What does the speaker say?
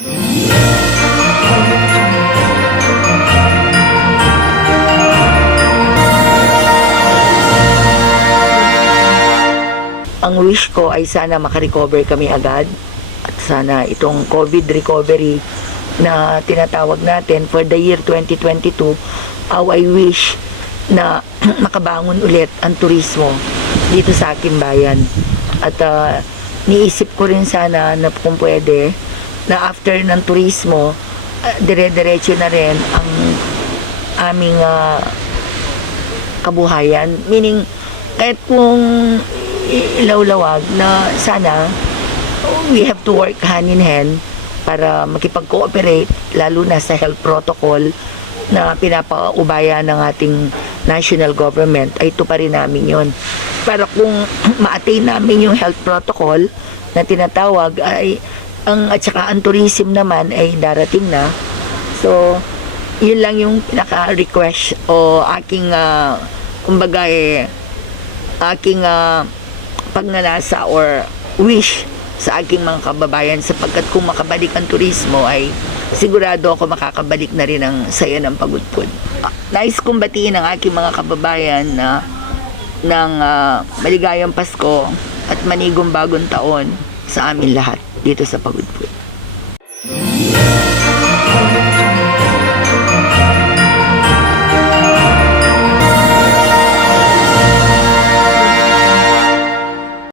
Ang wish ko ay sana makarecover kami agad at sana itong COVID recovery na tinatawag natin for the year 2022, I wish na makabangon ulit ang turismo dito sa aking bayan. At niisip ko rin sana na kung pwede na after ng turismo, dire-diretso na rin ang aming kabuhayan. Meaning, kahit kung ilawlawag na sana we have to work hand in hand para makipag-cooperate lalo na sa health protocol na pinapaubaya ng ating national government ay tuparin namin yon. Para kung ma-attain namin yung health protocol na tinatawag ay at saka ang tourism naman ay darating na. So yun lang yung pinaka-request o aking kumbaga aking pagnanasa or wish sa aking mga kababayan, sapagkat kung makabalik ang turismo ay sigurado ako makakabalik na rin ang saya ng pagudpud. Nais kong batiin ang aking mga kababayan na ng maligayang Pasko at manigong bagong taon sa amin lahat dito sa Pagudpud.